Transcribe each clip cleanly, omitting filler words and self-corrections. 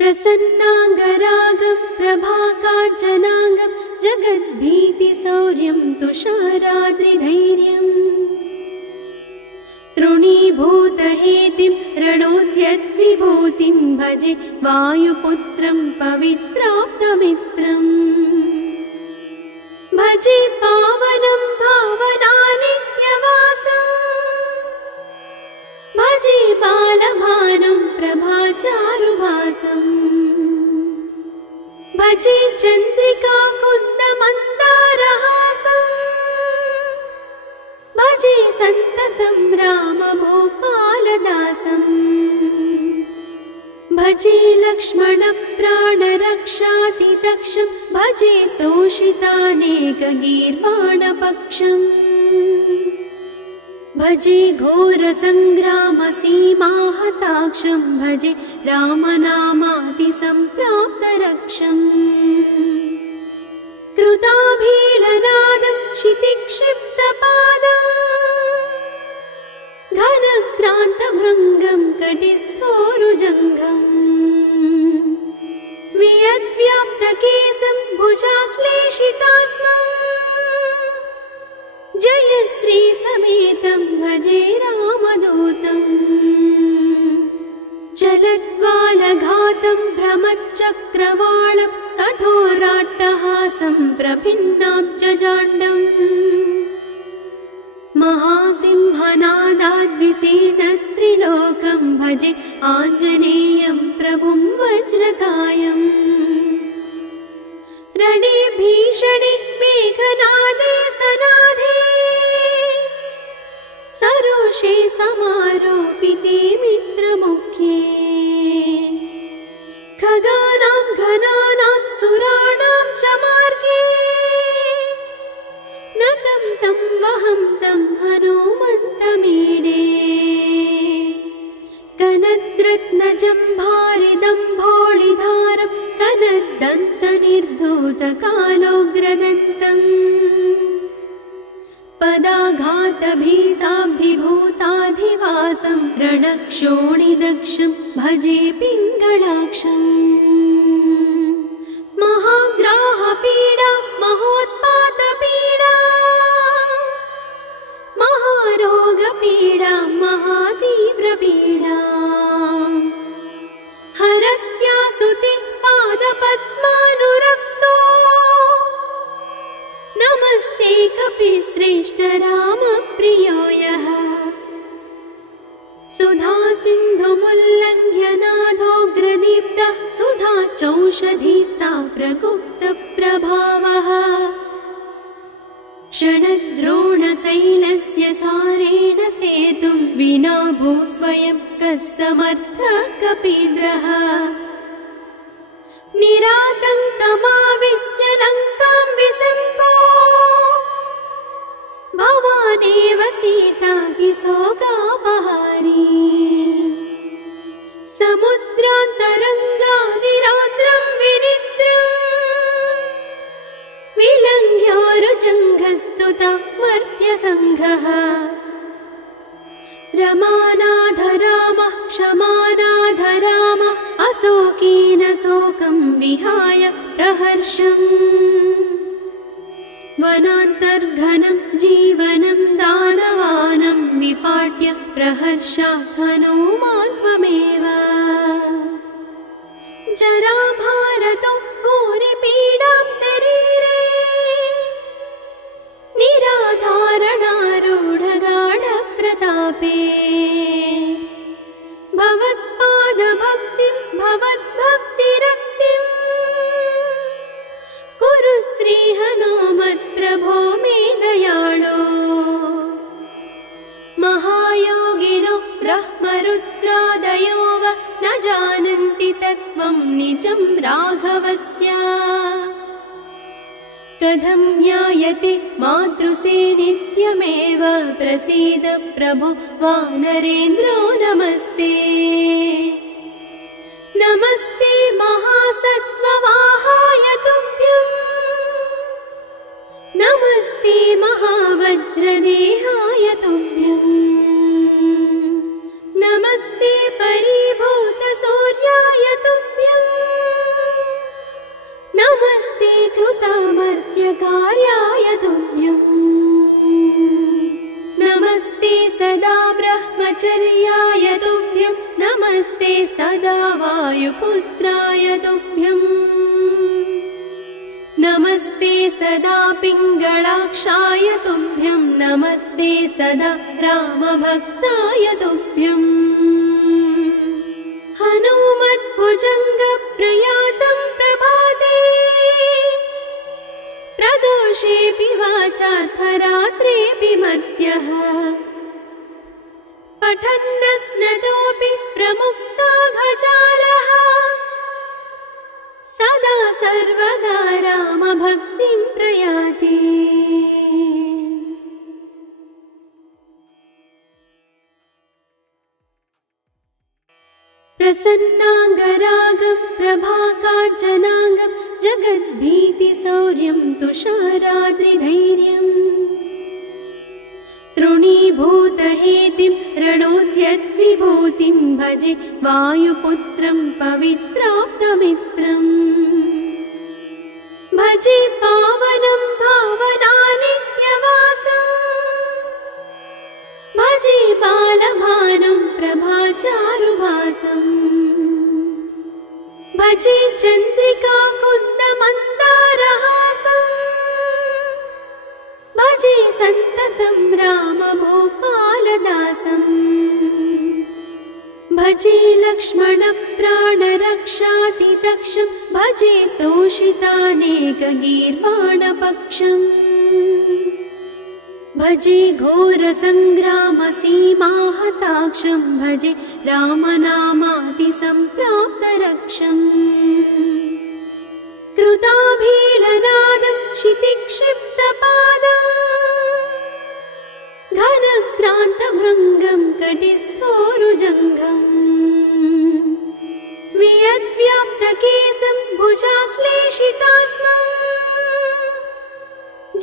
प्रसन्नाङ्गरागं प्रभाकाञ्चनाङ्गं जगद्भीतिशौर्यं तुषाराद्रिधैर्यम् तृणीभूतहेतिं रणोद्यद्विभूतिं भजे वायुपुत्रं पवित्राप्तमित्रम् भजे पावनं भावनानित्यवासम् भजे बालभानं प्रभाचारुभासम् भजे चन्द्रिका कुन्दमन्दारहासम् भजे सन्ततं रामभूपालदासम् भजे लक्ष्मणप्राणरक्षातिदक्षं भजे तोषितानेकगीर्वाणपक्षम् भजे घोरसङ्ग्रामसीमाहताक्षं भजे रामनामातिसम्प्राप्तरक्षम् कृताभीलनादं क्षितिक्षिप्तपादम् घनक्रान्तभृङ्गं कटिस्थोरुजङ्घम् वियद्व्याप्तकेशं भुजाश्लेषितास्मम् जयश्रीसमेतं भजे रामदूतम् चलद्वालघातं भ्रमच्चक्रवालं कठोराट्टहासं प्रभिन्नाब्जजाण्डम् महासिंहनादाद्विशीर्णत्रिलोकं भजे आञ्जनेयं प्रभुं वज्रकायम् रणे भीषणे मेघनादे सनादे सरोषे समारोपिते मित्रमुख्ये खगानां घनानां सुराणां च मार्गे नतं तं वहं तं हनुमन्तमीडे कनद्रत्नजम्भारिदम्भोळिधारं कनद्दन्तनिर्धूतकालोग्रदन्तम् पदाघातभीताब्धिभूताधिवासं रणक्षोणिदक्षं भजे पिङ्गळाक्षम् महाग्राहपीडा महोत्पातपीडा महारोगपीडा महातीव्रपीडा हरत्यासुते पादपद्मानुरक्तो नमस्ते कपिश्रेष्ठ रामप्रियो यः सुधा सिन्धुमुल्लङ्घ्य नाथोग्रदीप्तः सुधा चौषधीस्ता प्रगुप्तप्रभावः षडद्रोणशैलस्य सारेण सेतुं विना भूस्वयं कः समर्थः कपीन्द्रः निरातङ्कमाविश्य लङ्कां विसम्पो भवानेव सीतातिशोकापहारी समुद्रान्तरङ्गादिरौद्रं विनिद्रम् विलङ्घ्योरुजङ्घस्तुता मर्त्यसङ्घः रमानाथ रामः क्षमानाथ रामः अशोकेन शोकं विहाय प्रहर्षम् वनान्तर्घनं जीवनं दानवानं विपाट्य प्रहर्षात् हनुमान् त्वमेव जराभारतो भूरिपीडां शरीरे निराधारणारूढगाढप्रतापे भवत्पादभक्तिं भवद्भक्तिरक्तिं कुरु श्रीहनुमत्प्रभो मे दयाळो महायोगिनो ब्रह्मरुद्रादयो वा न जानन्ति तत्त्वं निजं राघवस्य कथं ज्ञायते मातृसे नित्यमेव प्रसीद प्रभो वानरेन्द्रो नमस्ते नमस्ते महासत्त्ववाहाय तुभ्यं नमस्ते महावज्रदेहाय तुभ्यं नमस्ते परिभूतसूर्याय तुभ्यम् परिचर्याय तुभ्यं नमस्ते सदा वायुपुत्राय तुभ्यं नमस्ते सदा पिङ्गलाक्षाय तुभ्यं नमस्ते सदा रामभक्ताय तुभ्यं हनुमद्भुजङ्गप्रयातं प्रभाते प्रदोषेऽपि वाचार्थरात्रेऽपि मर्त्यः पठन्नस्नतोऽपि प्रमुक्ताघजालः सदा सर्वदा रामभक्तिं प्रयाति प्रसन्नाङ्गरागं प्रभाकाञ्चनाङ्गं जगद्भीतिशौर्यं तुषाराद्रिधैर्यम् तृणीभूतहेतिं रणोद्यद्विभूतिं भजे वायुपुत्रं पवित्राप्तमित्रम् भजे पावनं भावनानित्यवासम् भजे बालभानं प्रभाचारुभासम् भजे चन्द्रिकाकुन्दमन्दारहासम् भजे सन्ततं रामभूपालदासम् भजे लक्ष्मणप्राणरक्षातिदक्षं भजे तोषितानेकगीर्वाणपक्षम् भजे घोरसङ्ग्रामसीमाहताक्षं भजे रामनामातिसम्प्राप्तरक्षम् कृताभीलनादं क्षितिक्षिप्तपादम् घनक्रान्तभृङ्गं कटिस्थोरुजङ्घम् वियद्व्याप्तकेशं भुजाश्लेषितास्मम्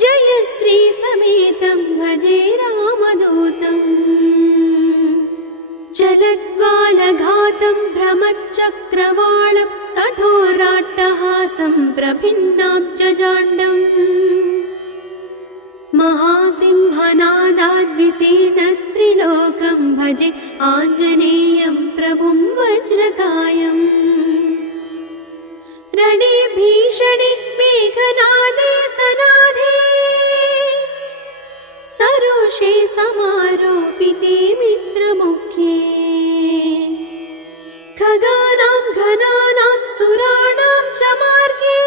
जयश्रीसमेतं भजे रामदूतम् चलद्वालघातं भ्रमच्चक्रवालं कठोराट्टहासं प्रभिन्नाब्जजाण्डम् महासिंहनादाद्विशीर्णत्रिलोकं भजे आञ्जनेयं प्रभुं वज्रकायम् रणे भीषणे मेघनादे सनादे सरोषे समारोपिते मित्रमुख्ये खगानां घनानां सुराणां च मार्गे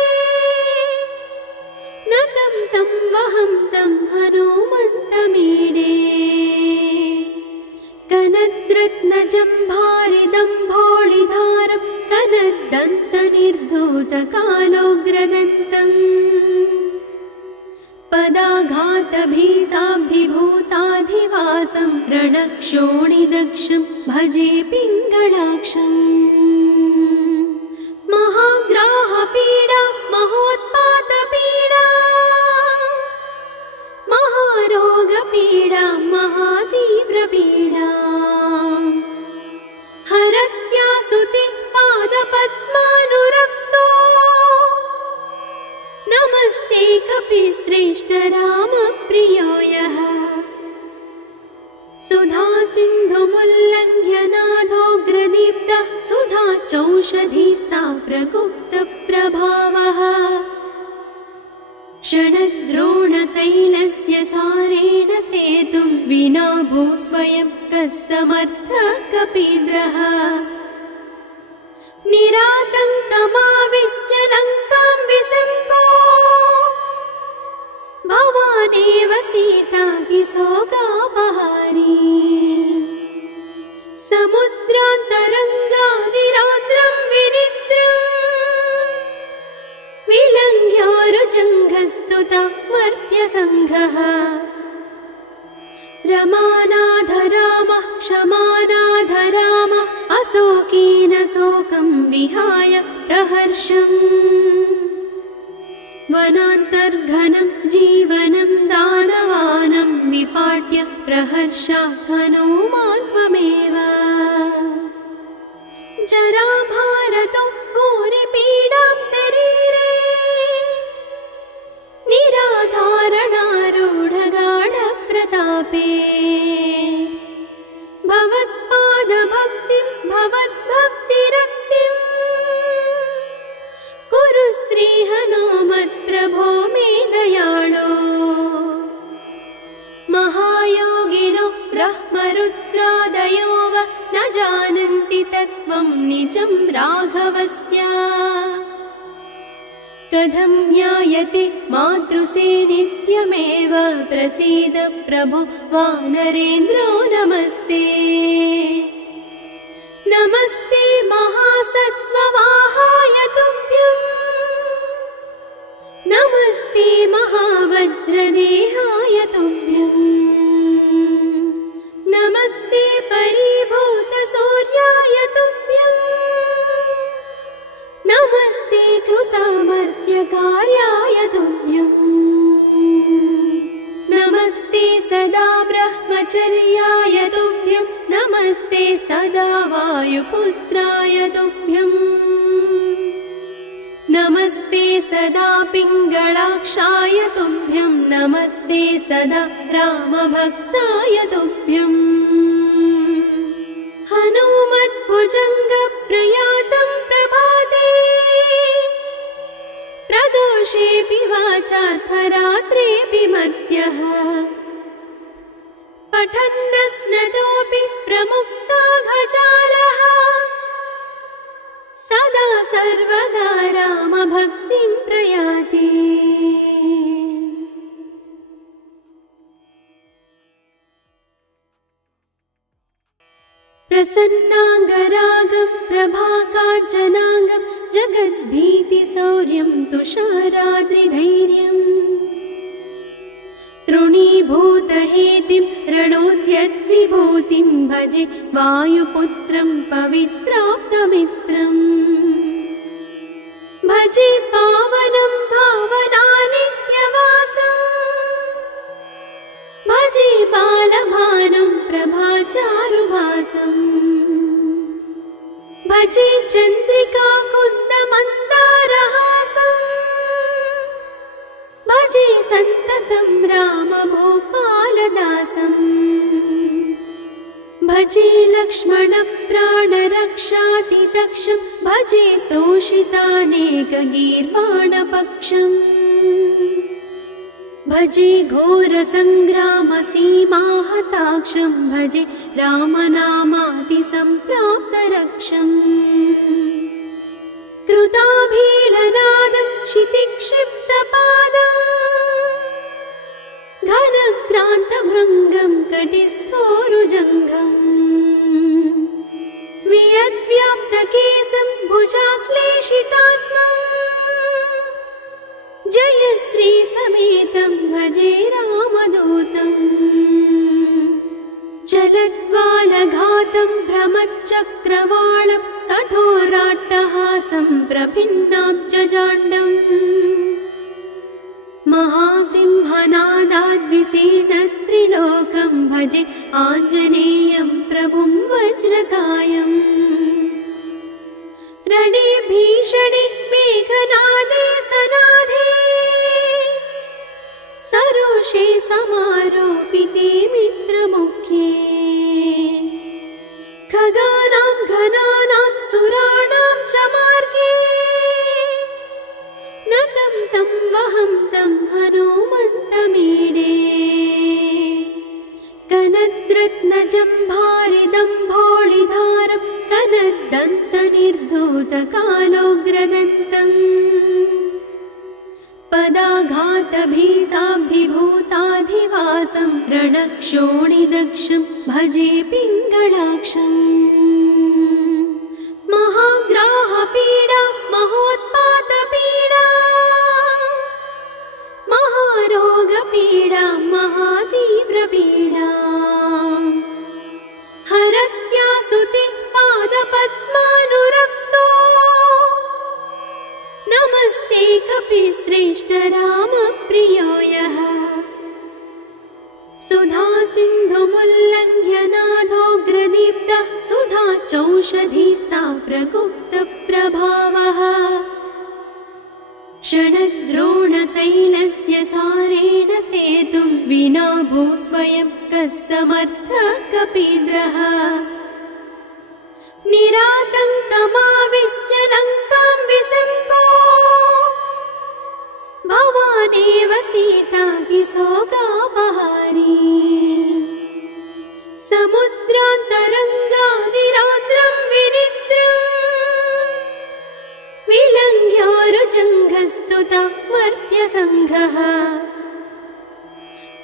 नतं तं वहं तं हनुमन्तमीडे कनद्रत्नजम्भारिदम्भोळिधारं कनद्दन्तनिर्धूतकालोग्रदन्तम् पदाघातभीताब्धिभूताधिवासं रणक्षोणिदक्षं भजे पिङ्गलाक्षम् महाग्राहपीडा महोत्पातपीडा महारोगपीडा महातीव्रपीडा हरत्यासुते पादपद्मानुरक्तो नमस्ते कपिश्रेष्ठ रामप्रियो यः सुधा सिन्धुमुल्लङ्घ्यनाथोग्रदीप्तः सुधा चौषधीस्था प्रगुप्तप्रभावः षडद्रोणशैलस्य सारेण सेतुं विना भूस्वयं कः समर्थः कपीन्द्रः निरातङ्कमाविश्य लङ्कां विसम्पो भवानेव सीतातिशोकापहारी समुद्रान्तरङ्गादिरौद्रं विनिद्रम् विलङ्घ्योरुजङ्घस्तुता मर्त्यसङ्घः रमानाधरामः क्षमानाधरामः अशोकेन शोकं विहाय प्रहर्षम् वनान्तर्घनं जीवनं दानवानं विपाट्य प्रहर्षात् हनुमान् त्वमेव जराभारतो भूरिपीडां शरीरे निराधारणारूढगाढप्रतापे भवत् निजं राघवस्य कथं ज्ञायते मातृसे नित्यमेव प्रसीद प्रभो वानरेन्द्रो नमस्ते नमस्ते महासत्त्ववाहाय तुभ्यं नमस्ते महावज्रदेहाय तुभ्यं नमस्ते परिभूतसूर्याय तुभ्यं नमस्ते कृतामर्त्यकार्याय तुभ्यं नमस्ते सदा ब्रह्मचर्याय तुभ्यं नमस्ते सदा वायुपुत्राय तुभ्यं नमस्ते सदा पिङ्गळाक्षाय तुभ्यं नमस्ते सदा रामभक्ताय तुभ्यं हनुमद्भुजङ्गप्रयातं प्रभाते प्रदोषेऽपि वाचार्थरात्रेऽपि मर्त्यः पठन्नस्नतोऽपि प्रमुक्ताघजालः सदा सर्वदा रामभक्तिं प्रयाति प्रसन्नाङ्गरागं प्रभाकाञ्चनाङ्गं जगद्भीतिशौर्यं तुषाराद्रिधैर्यम् तृणीभूतहेतिं रणोद्यद्विभूतिं भजे वायुपुत्रं पवित्राप्तमित्रम् भजे पावनं भावनानित्यवासम् भजे बालभानं प्रभाचारुभासम् भजे चन्द्रिकाकुन्दमन्दारहासम् भजे सन्ततं रामभूपालदासम् भजे लक्ष्मणप्राणरक्षातिदक्षं भजे तोषितानेकगीर्वाणपक्षम् भजे घोरसङ्ग्रामसीमाहताक्षं भजे रामनामातिसम्प्राप्तरक्षम् कृताभीलनादं क्षितिक्षिप्तपादम् घनक्रान्तभृङ्गं कटिस्थोरुजङ्घम् वियद्व्याप्तकेशं भुजाश्लेषितास्मम् जयश्रीसमेतं भजे रामदूतम् चलद्वालघातं भ्रमच्चक्रवालं कठोराट्टहासं प्रभिन्नाब्जजाण्डम् महासिंहनादाद्विशीर्णत्रिलोकं भजे आञ्जनेयं प्रभुं वज्रकायम् रणे भीषणे मेघनादे सनाधे सरोषे समारोपिते मित्रमुख्ये खगानां घनानां सुराणां च मार्गे नतं तं वहं तं हनुमन्तमीडे कनद्रत्नजम्भारिदम्भोळिधारं कनद्दन्तनिर्धूतकालोग्रदन्तम् पदाघातभीताब्धिभूताधिवासं रणक्षोणिदक्षं भजे पिङ्गळाक्षम् महाग्राहपीडा महोत्पातपीडा महारोगपीडा महातीव्रपीडा हरत्यासुते पादपद्मानुरक्तो नमस्ते कपिश्रेष्ठ रामप्रियो यः सुधा सिन्धुमुल्लङ्घ्यनाथोग्रदीप्तः सुधा चौषधीस्ता प्रगुप्तप्रभावः षडद्रोणशैलस्य सारेण सेतुं विना भूस्वयं कः समर्थः कपीन्द्रः निरातङ्कमाविश्य लङ्कां विसम्पो भवानेव सीतातिशोकापहारी समुद्रान्तरङ्गादिरौद्रं विनिद्रम् प्रस्तुता मर्त्यसङ्घः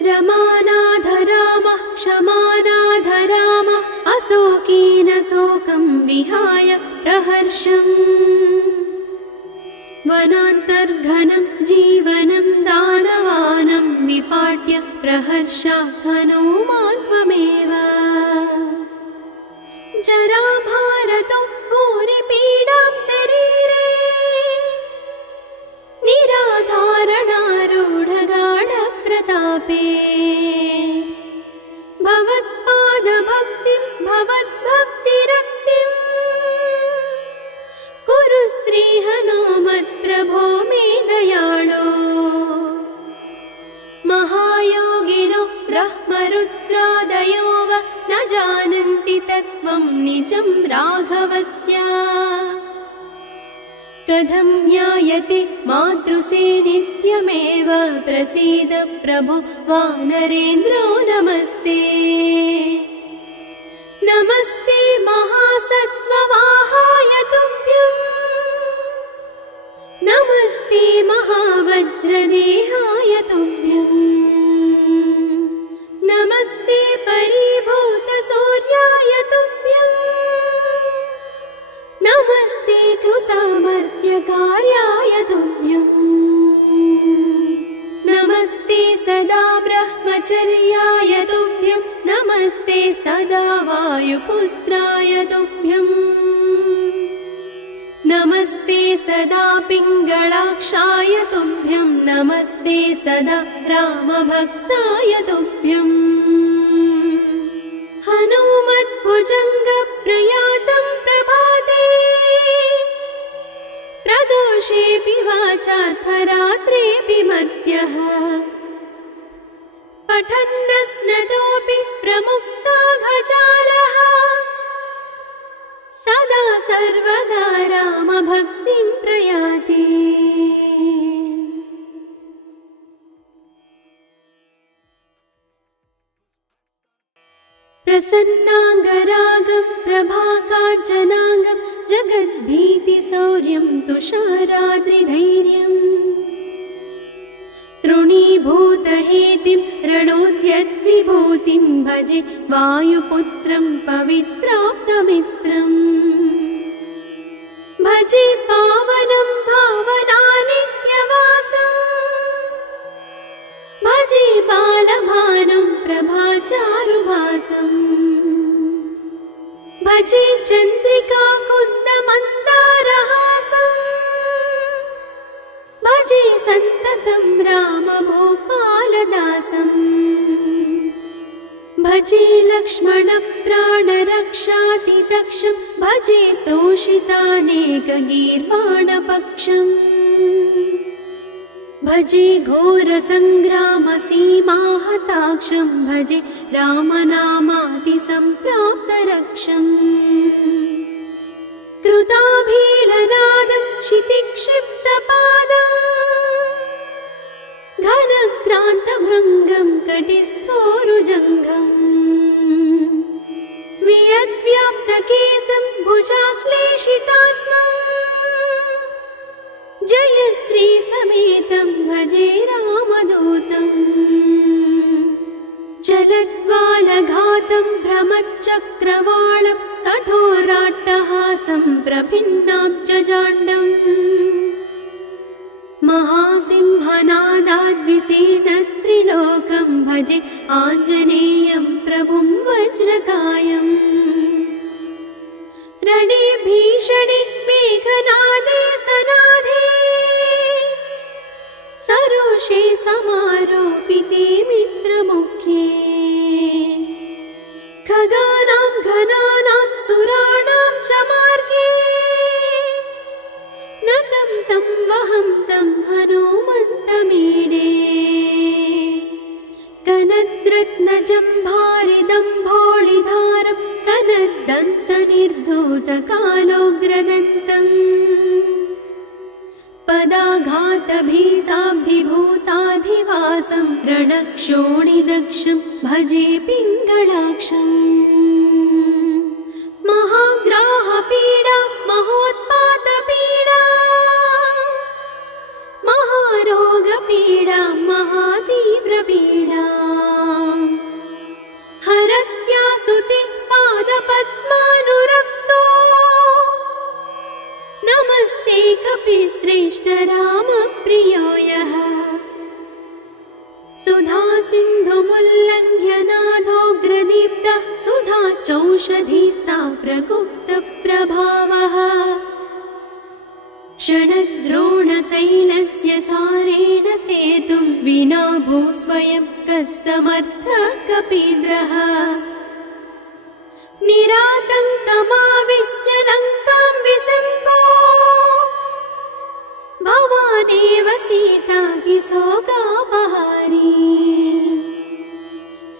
रमानाथ रामः क्षमानाथ रामः अशोकेन शोकं विहाय प्रहर्षम् वनान्तर्घनं जीवनं दानवानं विपाट्य प्रहर्षात् हनूमान् त्वमेव जराभारतो भूरिपीडां शरीरे निराधारणारूढगाढप्रतापे भवत्पादभक्तिं भवद्भक्तिरक्तिं कुरु श्रीहनुमत्प्रभो मे दयाळो महायोगिनो ब्रह्मरुद्रादयो वा न जानन्ति तत्त्वं निजं राघवस्य कथं ज्ञायते मातृसे नित्यमेव प्रसीद प्रभो वानरेन्द्रो नमस्ते नमस्ते महासत्त्ववाहाय तुभ्यं नमस्ते महावज्रदेहाय तुभ्यं नमस्ते परिभूतसूर्याय तुभ्यं नमस्ते कृतामर्त्यकार्याय तुभ्यं नमस्ते सदा ब्रह्मचर्याय तुभ्यं नमस्ते सदा वायुपुत्राय तुभ्यं नमस्ते सदा पिङ्गळाक्षाय तुभ्यं नमस्ते सदा रामभक्ताय तुभ्यं हनुमद्भुजङ्गप्रयातं प्रभाते प्रदोषेऽपि वाचार्थरात्रेऽपि मर्त्यः पठन्नस्नतोऽपि प्रमुक्ताघजालः सदा सर्वदा रामभक्तिं प्रयाति प्रसन्नाङ्गरागं प्रभाकाञ्चनाङ्गं जगद्भीतिशौर्यं तुषाराद्रिधैर्यम् तृणीभूतहेतिं रणोद्यद्विभूतिं भजे वायुपुत्रं पवित्राप्तमित्रम् भजे पावनं भावनानित्यवासम् भजे बालभानं प्रभाचारुभासम् भजे चन्द्रिका कुन्दमन्दारहासम् भजे सन्ततं रामभूपालदासम् भजे लक्ष्मणप्राणरक्षातिदक्षं भजे तोषितानेकगीर्वाणपक्षम् भजे घोरसङ्ग्रामसीमाहताक्षं भजे रामनामातिसम्प्राप्तरक्षम् कृताभीलनादं क्षितिक्षिप्तपादम् घनक्रान्तभृङ्गं कटिस्थोरुजङ्घम् वियद्व्याप्तकेशं भुजाश्लेषितास्मम् जयश्रीसमेतं भजे रामदूतम् चलद्वालघातं भ्रमच्चक्रवालं कठोराट्टहासं प्रभिन्नाब्जजाण्डम् महासिंहनादाद्विशीर्णत्रिलोकं भजे आञ्जनेयं प्रभुं वज्रकायम् रणे भीषणे मेघनादे सनाधे सरोषे समारोपिते मित्रमुख्ये खगानां घनानां सुराणां च मार्गे नतं तं वहं तं हनुमन्तमीडे कनद्रत्नजम्भारिदम्भोळिधारं कनद्दन्तनिर्धूतकालोग्रदन्तम् पदाघातभीताब्धिभूताधिवासं रणक्षोणिदक्षं भजे पिङ्गळाक्षम् महाग्राहपीडा महोत्पातपीडा श्रेष्ठ रामप्रियो यः सुधा सिन्धुमुल्लङ्घ्य नाथोग्रदीप्तः सुधा चौषधीस्ता प्रगुप्तप्रभावः षडद्रोणशैलस्य सारेण सेतुं विना भूस्वयं कः समर्थः कपीन्द्रः निरातङ्कमाविश्य लङ्कां विसङ्को भवानेव सीतातिशोकापहारी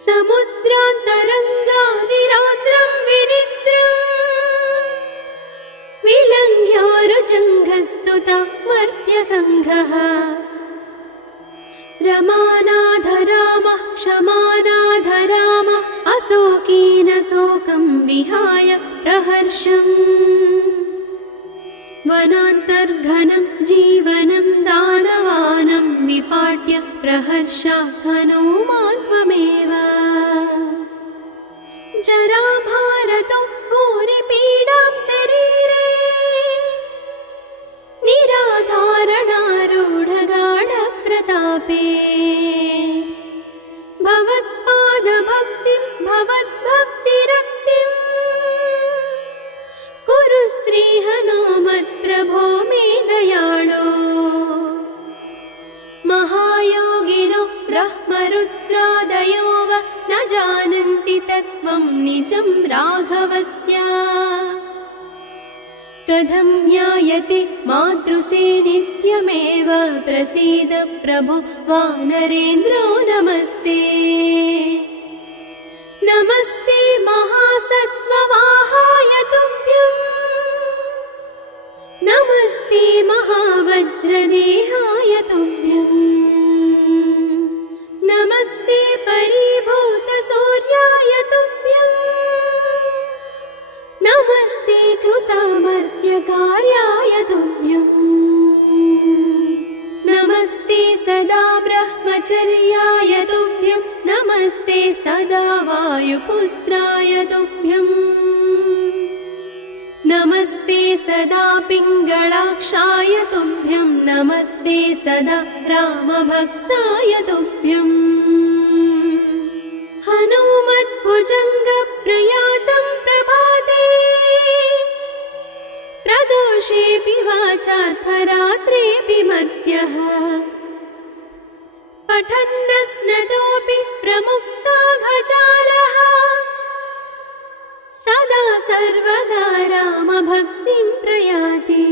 समुद्रान्तरङ्गादिरौद्रं विनिद्रम् विलङ्घ्योरुजङ्घस्तुता मर्त्यसङ्घः रमानाथ रामः क्षमानाथ रामः अशोकेन शोकं विहाय प्रहर्षम् वनान्तर्घनं जीवनं दानवानं विपाट्य प्रहर्षात् हनूमान् त्वमेव जराभारतो भूरिपीडां शरीरे निराधारणारूढगाढप्रतापे भवत्पादभक्तिं भवद्भक्तिरक्तिं कुरु श्रीहनुमत्प्रभो मे दयाळो महायोगिनो ब्रह्मरुद्रादयो वा न जानन्ति तत्त्वं निजं राघवस्य कथं ज्ञायते मातृसे नित्यमेव प्रसीद प्रभो वानरेन्द्रो नमस्ते नमस्ते महासत्त्ववाहाय तुभ्यं नमस्ते महावज्रदेहाय तुभ्यं नमस्ते परिभूतसूर्याय तुभ्यं नमस्ते कृतामर्त्यकार्याय तुभ्यं नमस्ते सदा ब्रह्मचर्याय तुभ्यं नमस्ते सदा वायुपुत्राय तुभ्यं नमस्ते सदा पिङ्गळाक्षाय तुभ्यं नमस्ते सदा रामभक्ताय तुभ्यं हनुमद्भुजङ्गप्रयातं प्रभाते प्रदोषेऽपि वाचार्थरात्रेऽपि मर्त्यः पठन्नस्नतोऽपि प्रमुक्ताघजालः सदा सर्वदा रामभक्तिं प्रयाति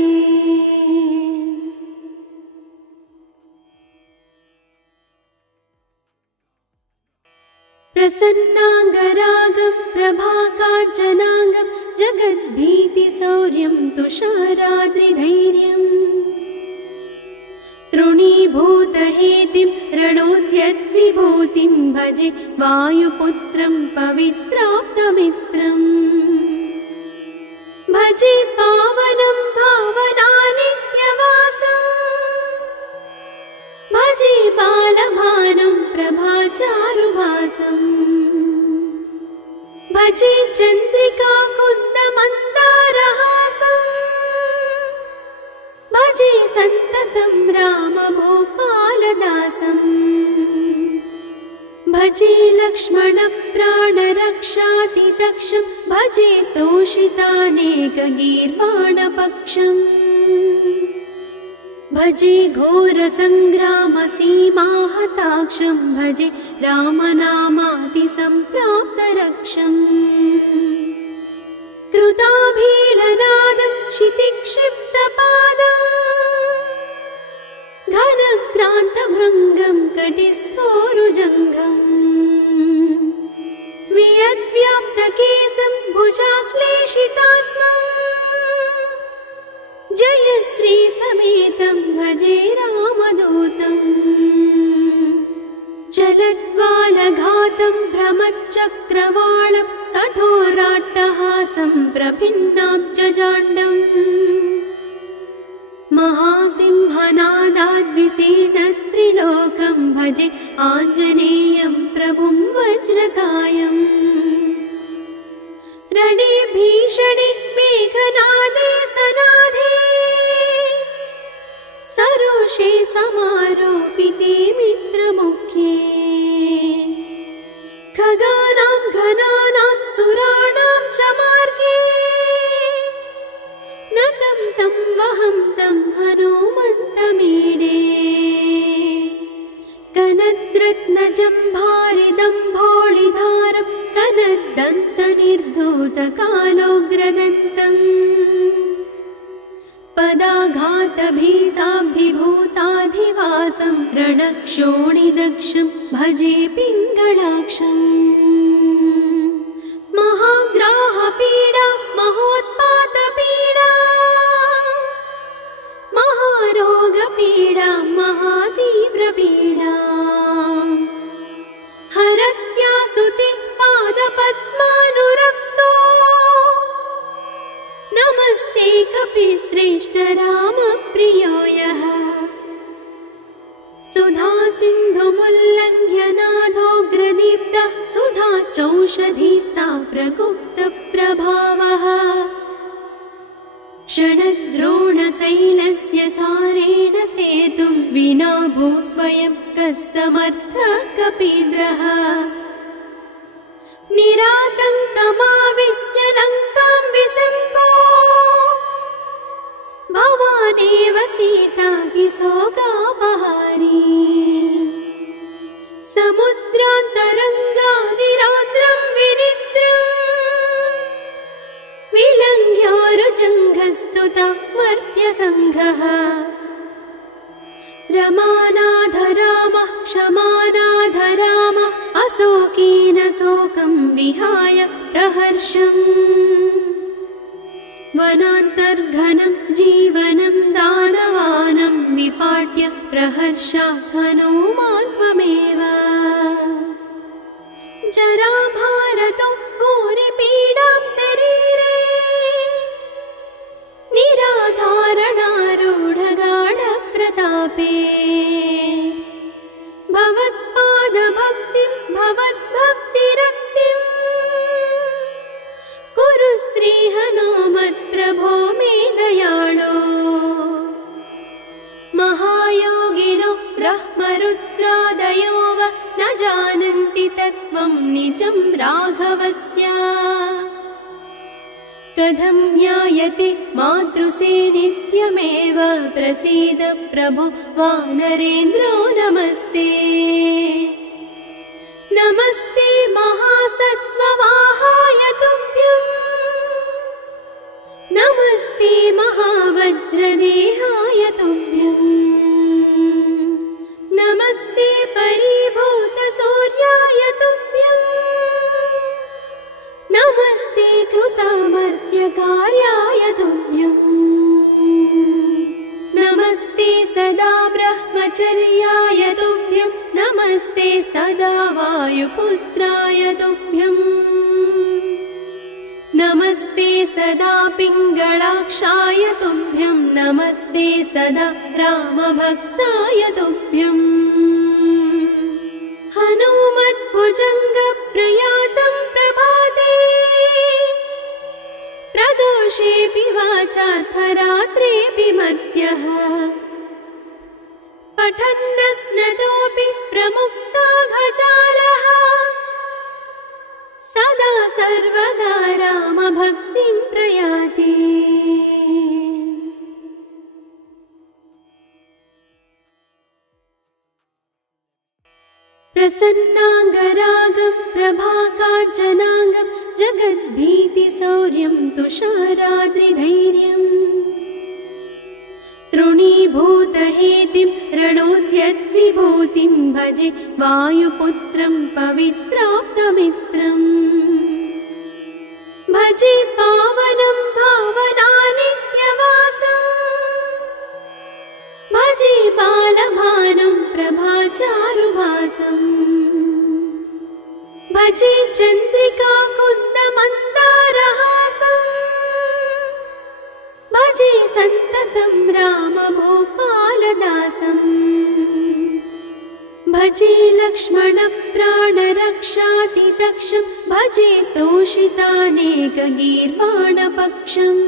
प्रसन्नाङ्गरागं प्रभाकाञ्चनाङ्गं जगद्भीतिशौर्यं तुषाराद्रिधैर्यम् तृणीभूतहेतिं रणोद्यद्विभूतिं भजे वायुपुत्रं पवित्राप्तमित्रम् भजे पावनं भावनानित्यवासम् भजे बालभानुं प्रभाचारुभासम् भजे चन्द्रिकाकुन्दमन्दारहासम् भजे सन्ततं रामभूपालदासम् भजे लक्ष्मणप्राणरक्षातिदक्षं भजे तोषितानेकगीर्वाणपक्षम् भजे घोरसङ्ग्रामसीमाहताक्षं भजे रामनामातिसम्प्राप्तरक्षम् कृताभीलनादं क्षितिक्षिप्तपादम् घनक्रान्तभृङ्गं कटिस्थोरुजङ्घम् वियद्व्याप्तकेशं भुजाश्लेषितास्मम् जयश्री समेतं भजे रामदूतम् चलद्वालघातं भ्रमच्चक्रवालं कठोराट्टहासं प्रभिन्नाब्जजाण्डम् महासिंहनादाद्विशीर्णत्रिलोकं भजे आञ्जनेयं प्रभुं वज्रकायम् रणे भीषणे मेघनादे सनादे सरोषे समारोपिते मित्रमुख्ये खगानां घनानां सुराणां च मार्गे नतं तं वहं तं हनुमन्तमीडे कनद्रत्नजम्भारिदम्भोळिधारं कनद्दन्तनिर्धूतकालोग्रदन्तम् पदाघातभीताब्धिभूताधिवासं रणक्षोणिदक्षं भजे पिङ्गळाक्षम् महाग्राहपीडा महोत्पातपीडा महारोगपीडा महातीव्रपीडा हरत्यासुति पादपद्मानुरक्तो नमस्ते कपिश्रेष्ठ रामप्रियो यः सुधा सिन्धुमुल्लङ्घ्य नाथोग्रदीप्तः सुधा चौषधीस्ता प्रगुप्तप्रभावः षडद्रोणशैलस्य सारेण सेतुं विना भूस्वयं कः समर्थः कपीन्द्रः निरातङ्कमाविश्य लङ्कां विसङ्गो भवानेव सीतातिशोकापहारी समुद्रान्तरङ्गादिरौद्रं विनिद्रम् विलङ्घ्योरुजङ्घस्तुता मर्त्यसङ्घः रमानाधरामः क्षमानाधरामः अशोकेन शोकं विहाय प्रहर्षम् वनान्तर्घनं जीवनं दानवानं विपाट्य प्रहर्षात् हनुमान् त्वमेव जराभारतो भूरिपीडां शरीरे निराधारणारूढगाढप्रतापे भवत्पादभक्तिं भवद्भक्तिरक्तिं कुरु श्रीहनुमत्प्रभो मे दयाळो महायोगिनो ब्रह्मरुद्रादयो वा न जानन्ति तत्त्वं निजं राघवस्य कथं ज्ञायते मातृसे नित्यमेव प्रसीद प्रभो वानरेन्द्रो नमस्ते नमस्ते महासत्त्ववाहाय तुभ्यं नमस्ते महावज्रदेहाय तुभ्यं नमस्ते परिभूतसूर्याय तुभ्यं नमस्ते कृतामर्त्यकार्याय तुभ्यं नमस्ते सदा ब्रह्मचर्याय तुभ्यं नमस्ते सदा वायुपुत्राय तुभ्यं नमस्ते सदा पिङ्गळाक्षाय तुभ्यं नमस्ते सदा रामभक्ताय तुभ्यं हनुमद्भुजङ्गप्रयातं प्रभाते प्रदोषेऽपि वाचार्थरात्रेऽपि मर्त्यः पठन्नस्नतोऽपि प्रमुक्ताघजालः सदा सर्वदा रामभक्तिं प्रयाति प्रसन्नाङ्गरागं प्रभाकाञ्चनाङ्गं जगद्भीतिशौर्यं तुषाराद्रिधैर्यम् तृणीभूतहेतिं रणोद्यद्विभूतिं भजे वायुपुत्रं पवित्राप्तमित्रम् भजे पावनं भावनानित्यवासम् भजे बालभानं प्रभाचारुभासम् भजे चन्द्रिकाकुन्दमन्दारहासम् भजे सन्ततं रामभूपालदासम् भजे लक्ष्मणप्राणरक्षातिदक्षं भजे तोषितानेकगीर्वाणपक्षम्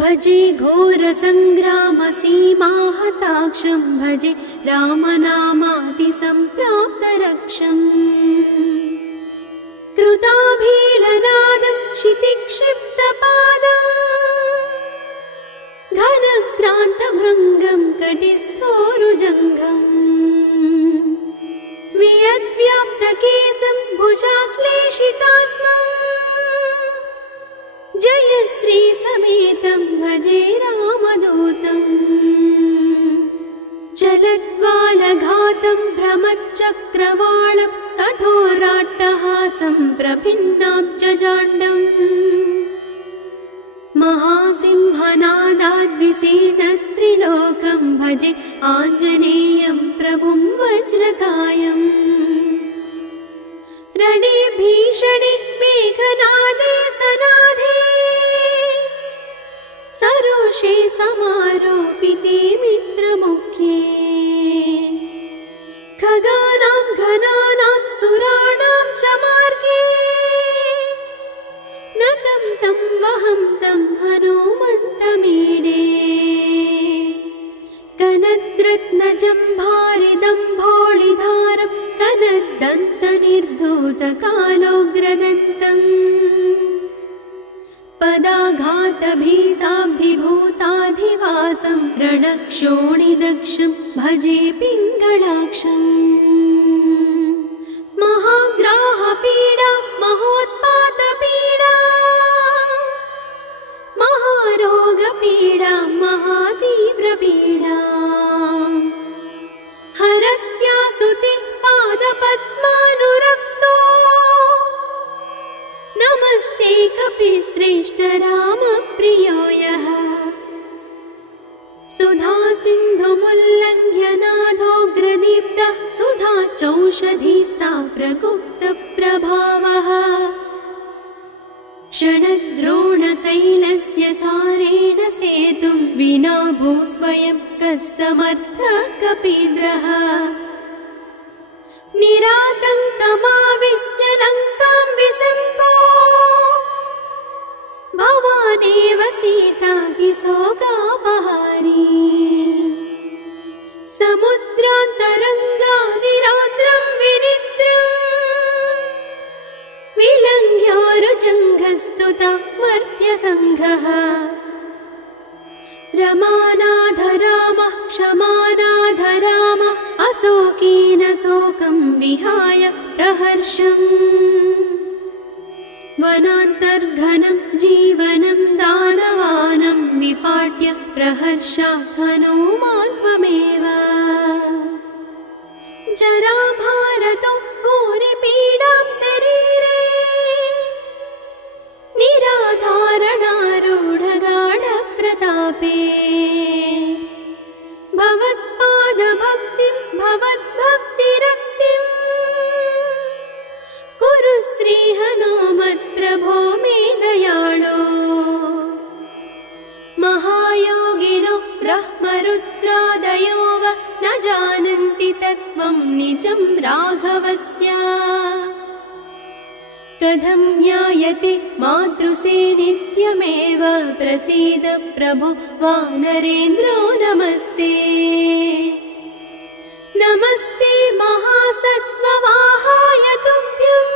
भजे घोरसङ्ग्रामसीमाहताक्षं भजे रामनामातिसम्प्राप्तरक्षम् कृताभीलनादं क्षितिक्षिप्तपादम् घनक्रान्तभृङ्गं कटिस्थोरुजङ्घम् वियद्व्याप्तकेशं भुजाश्लेषितास्मम् जयश्री समेतं भजे रामदूतम् चलद्वालघातं भ्रमच्चक्रवालं कठोराट्टहासं प्रभिन्नाब्जजाण्डम् महासिंहनादाद्विशीर्णत्रिलोकं भजे आञ्जनेयं प्रभुं वज्रकायम् रणे भीषणे मेघनादे सनाधे सरोषे समारोपिते मित्रमुख्ये खगानां घनानां सुराणां च मार्गे नतं तं वहं तं हनुमन्तमीडे कनद्रत्नजम्भारिदम्भोळिधारं कनद्दन्तनिर्धूतकालोग्रदन्तम् पदाघातभीताब्धिभूताधिवासं रणक्षोणिदक्षं भजे पिङ्गळाक्षम् महाग्राहपीडा महोत्पातपीडा महारोगपीडा महातीव्रपीडा हरत्यासुते पादपद्मानुरक्तो नमस्ते कपिश्रेष्ठ रामप्रियो यः सुधा सिन्धुमुल्लङ्घ्य नाथोग्रदीप्तः सुधा चौषधीस्ता प्रगुप्तप्रभावः षडद्रोणशैलस्य सारेण सेतुं विना भूस्वयं कः समर्थः कपीन्द्रः निरातङ्कमाविश्य लङ्कां विसम्पो भवानेव सीतातिशोकापहारी समुद्रान्तरङ्गादिरौद्रं विनिद्रम् विलङ्घ्योरुजङ्घस्तुता मर्त्यसङ्घः रमानाथ रामः क्षमानाथ रामः अशोकेन शोकं विहाय प्रहर्षम् वनान्तर्घनं जीवनं दानवानं विपाट्य प्रहर्षात् हनुमान् त्वमेव जराभारतो भूरिपीडां शरीरे निराधारणारूढगाढप्रतापे भवत्पादभक्तिं भवद्भक्तिरक्तिं कुरु श्रीहनुमत्प्रभो मे दयाळो महायोगिनो ब्रह्मरुद्रादयो वा न जानन्ति तत्त्वं निजं राघवस्य कथं ज्ञायते मातृसे नित्यमेव प्रसीद प्रभो वानरेन्द्रो नमस्ते नमस्ते महासत्त्ववाहाय तुभ्यं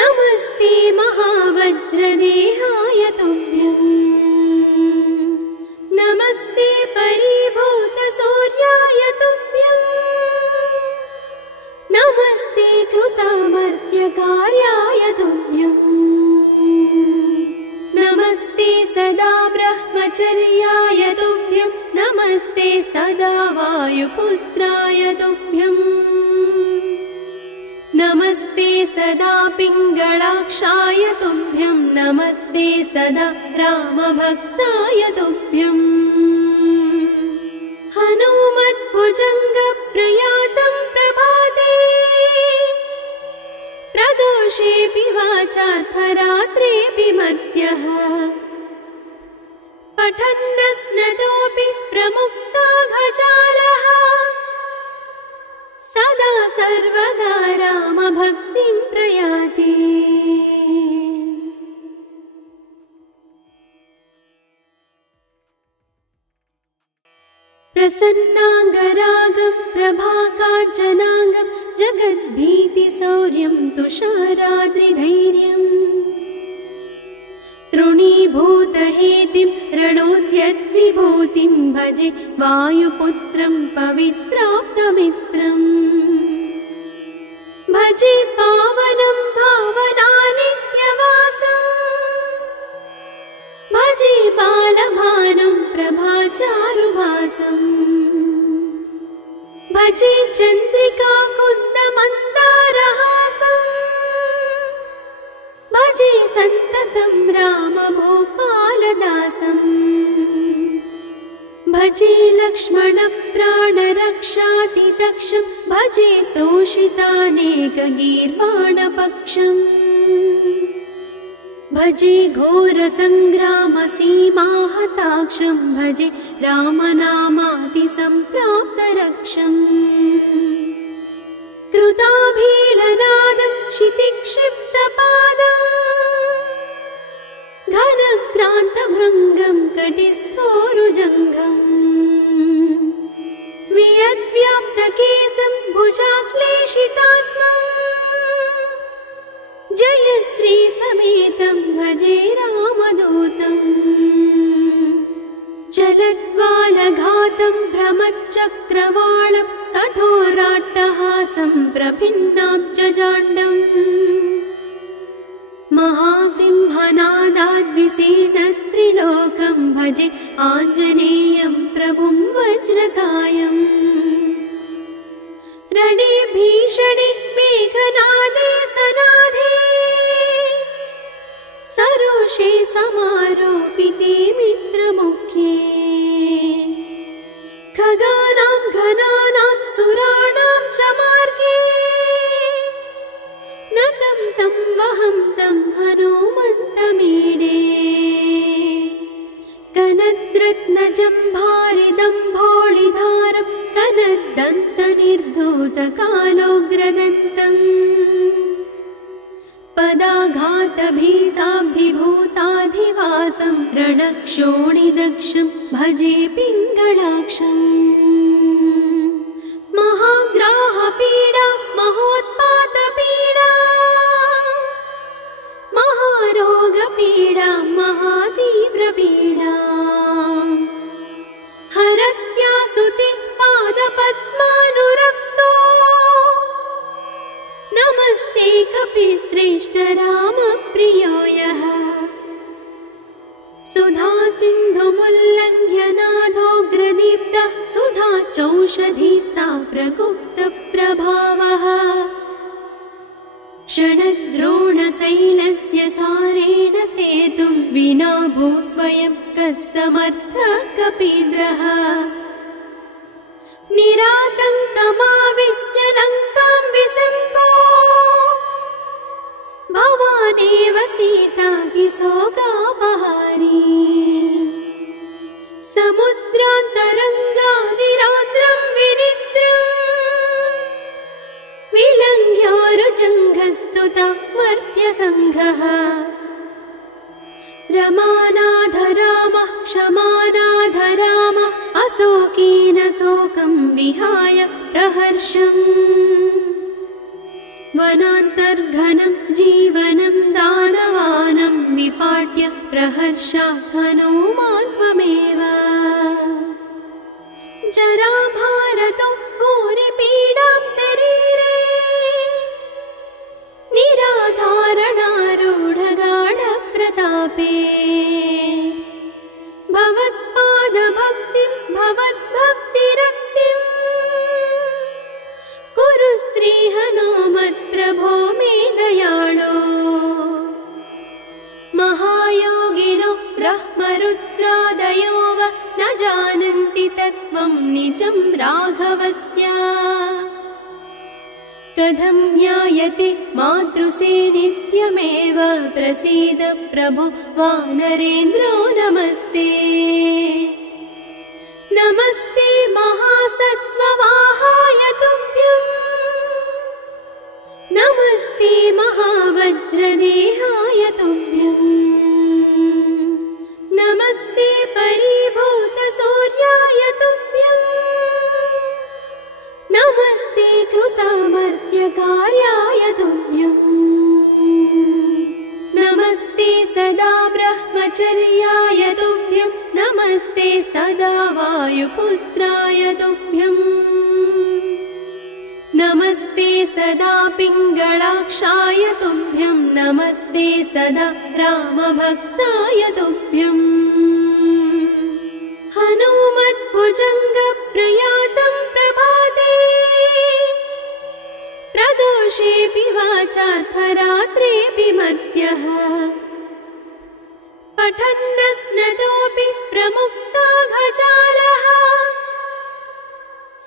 नमस्ते महावज्रदेहाय तुभ्यं नमस्ते परिभूतसूर्याय तुभ्यं नमस्ते कृतामर्त्यकार्याय तुभ्यं नमस्ते सदा ब्रह्मचर्याय तुभ्यं नमस्ते सदा वायुपुत्राय तुभ्यं नमस्ते सदा पिङ्गळाक्षाय तुभ्यं नमस्ते सदा रामभक्ताय तुभ्यं हनुमद्भुजङ्गप्रयातं प्रभाते प्रदोषेऽपि वाचार्थरात्रेऽपि मर्त्यः पठन्नस्नतोऽपि प्रमुक्ताघजालः सदा सर्वदा रामभक्तिं प्रयाति प्रसन्नाङ्गरागं प्रभाकाञ्चनाङ्गं जगद्भीतिशौर्यं तुषाराद्रिधैर्यम् तृणीभूतहेतिं रणोद्यद्विभूतिं भजे वायुपुत्रं पवित्राप्तमित्रम् भजे पावनं भावनानित्यवासम् भजे बालभानुं प्रभाचारुभासम् भजे चन्द्रिकाकुन्दमन्दारहासम् भजे सन्ततं रामभूपालदासम् भजे लक्ष्मणप्राणरक्षातिदक्षं भजे तोषितानेकगीर्वाणपक्षम् भजे घोरसङ्ग्रामसीमाहताक्षं भजे रामनामातिसम्प्राप्तरक्षम् कृताभीलनादं क्षितिक्षिप्तपादम् घनक्रान्तभृङ्गं कटिस्थोरुजङ्घम् वियद्व्याप्तकेशं भुजाश्लेषितास्मम् जयश्रीसमेतं भजे रामदूतम् चलद्वालघातं भ्रमच्चक्रवालं कठोराट्टहासं प्रभिन्नाब्जजाण्डम् महासिंहनादाद्विशीर्णत्रिलोकं भजे आञ्जनेयं प्रभुं वज्रकायम् रणे भीषणे मेघनादे सनाधे सरोषे समारोपिते मित्रमुख्ये खगानां घनानां सुराणां च मार्गे नतं तं वहं तं हनुमन्तमीडे कनद्रत्नजम्भारिदम्भोळिधारं कनद्दन्तनिर्धूतकालोग्रदन्तम् पदाघातभीताब्धिभूताधिवासं रणक्षोणिदक्षं भजे पिङ्गळाक्षम् महाग्राहपीडा महोत्पातपीडा महारोगपीडा महातीव्रपीडा हरत्यासुते पादपद्मानुरक्तो नमस्ते कपिश्रेष्ठ रामप्रियो यः सुधा सिन्धुमुल्लङ्घ्य नाथोग्रदीप्तः सुधा चौषधीस्ता प्रगुप्तप्रभावः षडद्रोणशैलस्य सारेण सेतुं विना भूस्वयं कः समर्थः कपीन्द्रः निरातङ्कमाविश्य लङ्कां विसम्पो भवानेव सीतातिशोकापहारी समुद्रान्तरङ्गादिरौद्रं विनिद्रम् विलङ्घ्योरुजङ्घस्तुता मर्त्यसङ्घः रमानाधरामः क्षमानाधरामः अशोकेन शोकं विहाय प्रहर्षम् वनान्तर्घनं जीवनं दानवानं विपाट्य प्रहर्षात् हनूमान् त्वमेव जराभारतो भूरिपीडां शरीरे निराधारणारूढगाढप्रतापे भवत्पादभक्तिं भवद्भक्तिरक्तिं कुरु श्रीहनुमत्प्रभो मे दयाळो महायोगिनो ब्रह्मरुद्रादयो वा न जानन्ति तत्त्वं निजं राघवस्य कथं ज्ञायते मातृसे नित्यमेव प्रसीद प्रभो वानरेन्द्रो नमस्ते नमस्ते महासत्त्ववाहाय तुभ्यं नमस्ते महावज्रदेहाय तुभ्यं नमस्ते परिभूतसूर्याय तुभ्यम् सदा वायुपुत्राय तुभ्यम् नमस्ते सदा पिङ्गलाक्षाय तुभ्यं नमस्ते सदा रामभक्ताय तुभ्यम् हनुमद्भुजङ्गप्रयातं प्रभाते प्रदोषेऽपि वाचार्थरात्रेऽपि मर्त्यः पठन्नस्नतोऽपि प्रमुक्ताघजालः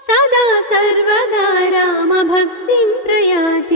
सदा सर्वदा रामभक्तिं प्रयाति।